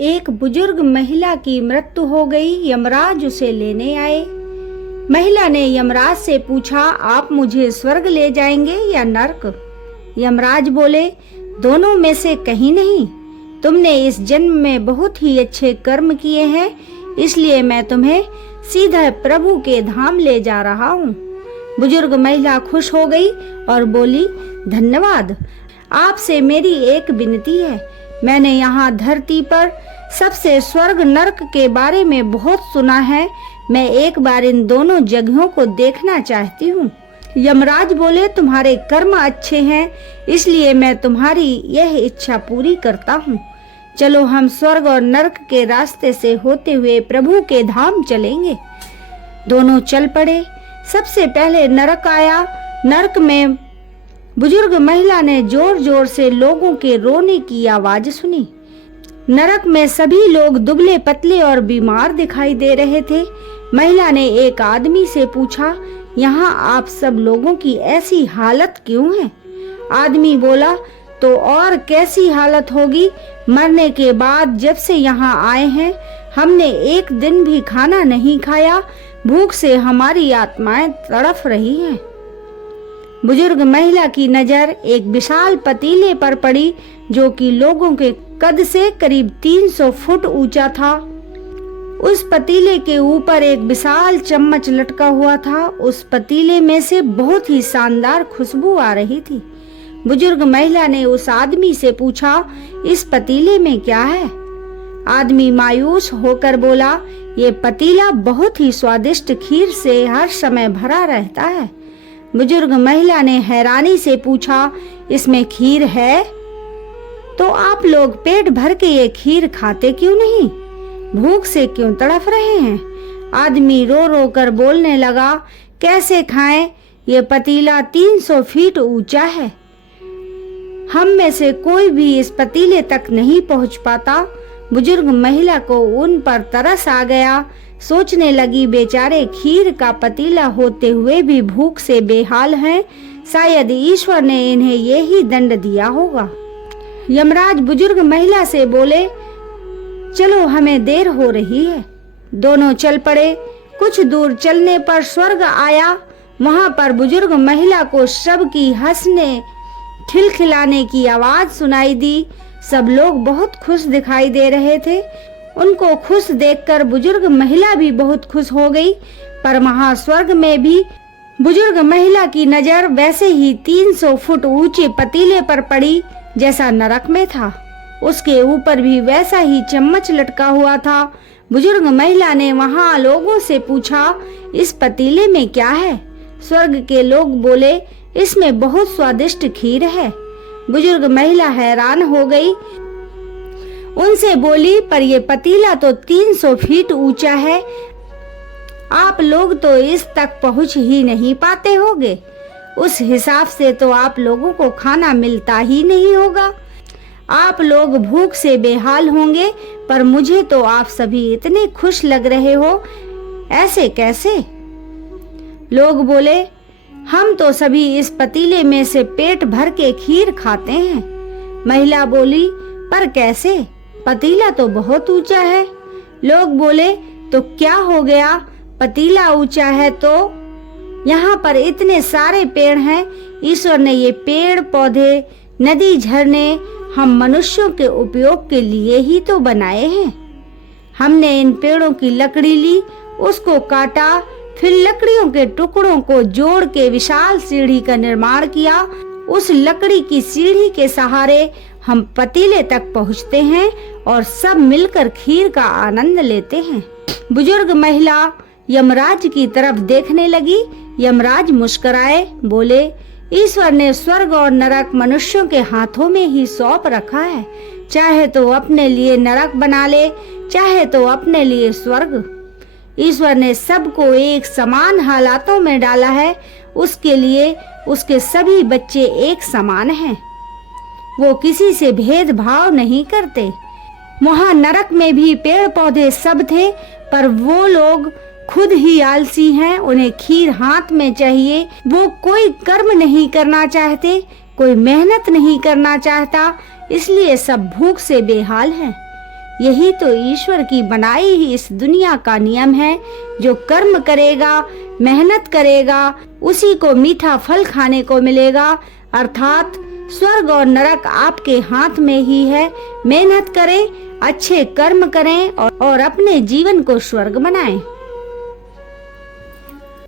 एक बुजुर्ग महिला की मृत्यु हो गई। यमराज उसे लेने आए। महिला ने यमराज से पूछा, आप मुझे स्वर्ग ले जाएंगे या नरक? यमराज बोले, दोनों में से कहीं नहीं। तुमने इस जन्म में बहुत ही अच्छे कर्म किए हैं, इसलिए मैं तुम्हें सीधा प्रभु के धाम ले जा रहा हूँ। बुजुर्ग महिला खुश हो गई और बोली, धन्यवाद। आपसे मेरी एक विनती है। मैंने यहाँ धरती पर सबसे स्वर्ग नरक के बारे में बहुत सुना है। मैं एक बार इन दोनों जगहों को देखना चाहती हूँ। यमराज बोले, तुम्हारे कर्म अच्छे हैं, इसलिए मैं तुम्हारी यह इच्छा पूरी करता हूँ। चलो हम स्वर्ग और नरक के रास्ते से होते हुए प्रभु के धाम चलेंगे। दोनों चल पड़े। सबसे पहले नरक आया। नरक में बुजुर्ग महिला ने जोर जोर से लोगों के रोने की आवाज सुनी। नरक में सभी लोग दुबले पतले और बीमार दिखाई दे रहे थे। महिला ने एक आदमी से पूछा, यहाँ आप सब लोगों की ऐसी हालत क्यों है? आदमी बोला, तो और कैसी हालत होगी? मरने के बाद जब से यहाँ आए हैं, हमने एक दिन भी खाना नहीं खाया। भूख से हमारी आत्माएं तड़फ रही हैं। बुजुर्ग महिला की नजर एक विशाल पतीले पर पड़ी, जो कि लोगों के कद से करीब 300 फुट ऊंचा था। उस पतीले के ऊपर एक विशाल चम्मच लटका हुआ था। उस पतीले में से बहुत ही शानदार खुशबू आ रही थी। बुजुर्ग महिला ने उस आदमी से पूछा, इस पतीले में क्या है? आदमी मायूस होकर बोला, ये पतीला बहुत ही स्वादिष्ट खीर से हर समय भरा रहता है। बुजुर्ग महिला ने हैरानी से पूछा, इसमें खीर है? तो आप लोग पेट भर के ये खीर खाते क्यों नहीं? भूख से क्यों तड़फ रहे हैं? आदमी रो रो कर बोलने लगा, कैसे खाएं? ये पतीला 300 फीट ऊंचा है। हम में से कोई भी इस पतीले तक नहीं पहुंच पाता। बुजुर्ग महिला को उन पर तरस आ गया। सोचने लगी, बेचारे खीर का पतीला होते हुए भी भूख से बेहाल हैं। शायद ईश्वर ने इन्हें यही दंड दिया होगा। यमराज बुजुर्ग महिला से बोले, चलो हमें देर हो रही है। दोनों चल पड़े। कुछ दूर चलने पर स्वर्ग आया। वहां पर बुजुर्ग महिला को सबकी हंसने खिलखिलाने की आवाज सुनाई दी। सब लोग बहुत खुश दिखाई दे रहे थे। उनको खुश देखकर बुजुर्ग महिला भी बहुत खुश हो गई। पर वहां स्वर्ग में भी बुजुर्ग महिला की नजर वैसे ही 300 फुट ऊंचे पतीले पर पड़ी जैसा नरक में था। उसके ऊपर भी वैसा ही चम्मच लटका हुआ था। बुजुर्ग महिला ने वहां लोगों से पूछा, इस पतीले में क्या है? स्वर्ग के लोग बोले, इसमें बहुत स्वादिष्ट खीर है। बुजुर्ग महिला हैरान हो गई। उनसे बोली, पर यह पतीला तो 300 फीट ऊंचा है। आप लोग तो इस तक पहुंच ही नहीं पाते होंगे। उस हिसाब से तो आप लोगों को खाना मिलता ही नहीं होगा। आप लोग भूख से बेहाल होंगे, पर मुझे तो आप सभी इतने खुश लग रहे हो, ऐसे कैसे? लोग बोले, हम तो सभी इस पतीले में से पेट भर के खीर खाते हैं। महिला बोली, पर कैसे? पतीला तो बहुत ऊंचा है। लोग बोले, तो क्या हो गया? पतीला ऊंचा है तो यहाँ पर इतने सारे पेड़ हैं। ईश्वर ने ये पेड़ पौधे, नदी, झरने हम मनुष्यों के उपयोग के लिए ही तो बनाए हैं। हमने इन पेड़ों की लकड़ी ली, उसको काटा, फिर लकड़ियों के टुकड़ों को जोड़ के विशाल सीढ़ी का निर्माण किया। उस लकड़ी की सीढ़ी के सहारे हम पतीले तक पहुँचते हैं और सब मिलकर खीर का आनंद लेते हैं। बुजुर्ग महिला यमराज की तरफ देखने लगी। यमराज मुस्कुराए, बोले, ईश्वर ने स्वर्ग और नरक मनुष्यों के हाथों में ही सौंप रखा है। चाहे तो अपने लिए नरक बना ले, चाहे तो अपने लिए स्वर्ग। ईश्वर ने सबको एक समान हालातों में डाला है। उसके लिए उसके सभी बच्चे एक समान हैं। वो किसी से भेदभाव नहीं करते। वहाँ नरक में भी पेड़ पौधे सब थे, पर वो लोग खुद ही आलसी हैं। उन्हें खीर हाथ में चाहिए। वो कोई कर्म नहीं करना चाहते, कोई मेहनत नहीं करना चाहता, इसलिए सब भूख से बेहाल हैं। यही तो ईश्वर की बनाई ही इस दुनिया का नियम है। जो कर्म करेगा, मेहनत करेगा, उसी को मीठा फल खाने को मिलेगा। अर्थात स्वर्ग और नरक आपके हाथ में ही है। मेहनत करें, अच्छे कर्म करें और अपने जीवन को स्वर्ग बनाएं।